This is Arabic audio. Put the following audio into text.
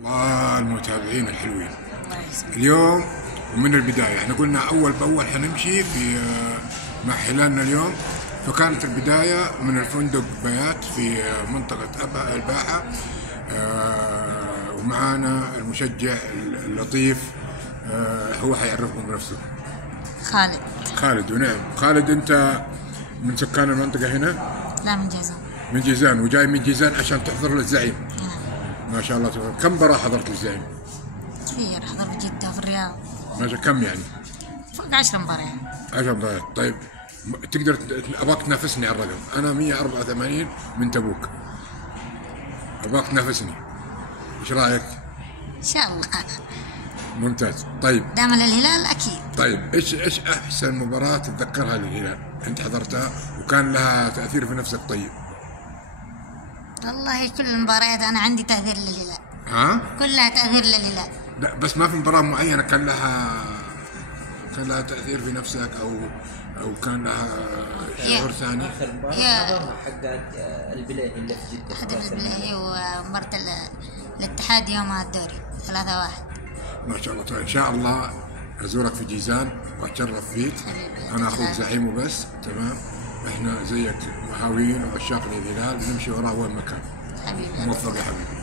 الله المتابعين الحلوين. اليوم ومن البداية احنا قلنا أول بأول حنمشي في مع حلالنا اليوم، فكانت البداية من الفندق بيات في منطقة الباحة، ومعانا المشجع اللطيف هو حيعرفكم بنفسه. خالد. ونعم خالد، أنت من سكان المنطقة هنا؟ لا، من جيزان. من جيزان، وجاي من جيزان عشان تحضر للزعيم. ما شاء الله تبارك. كم مباراة حضرت للزعيم؟ كثير، حضر في جدة وفي الرياض. ماشي، كم يعني؟ فوق 10 مباريات. 10 مباريات. طيب تقدر ابغاك تنافسني على الرقم، انا 184 من تبوك، ابغاك تنافسني، ايش رايك؟ ان شاء الله. ممتاز. طيب دام للهلال اكيد. طيب ايش احسن مباراة تتذكرها للهلال انت حضرتها وكان لها تاثير في نفسك؟ طيب والله كل المباريات انا عندي تاثير للهلال. كلها تاثير للهلال. لا بس ما في مباراة معينة كان لها تاثير في نفسك او كان لها شعور ثاني؟ اخر مباراة حقت البلاهي اللي في جدة. حدث البلاهي ومباراة الاتحاد يوم الدوري 3-1. ما شاء الله. طيب ان شاء الله ازورك في جيزان واتشرف فيك. انا اخوك زعيم وبس. تمام، احنا زيك مهاويين وعشاق للهلال، نمشي وراه وين مكان. حبيبي، موفق يا حبيبي.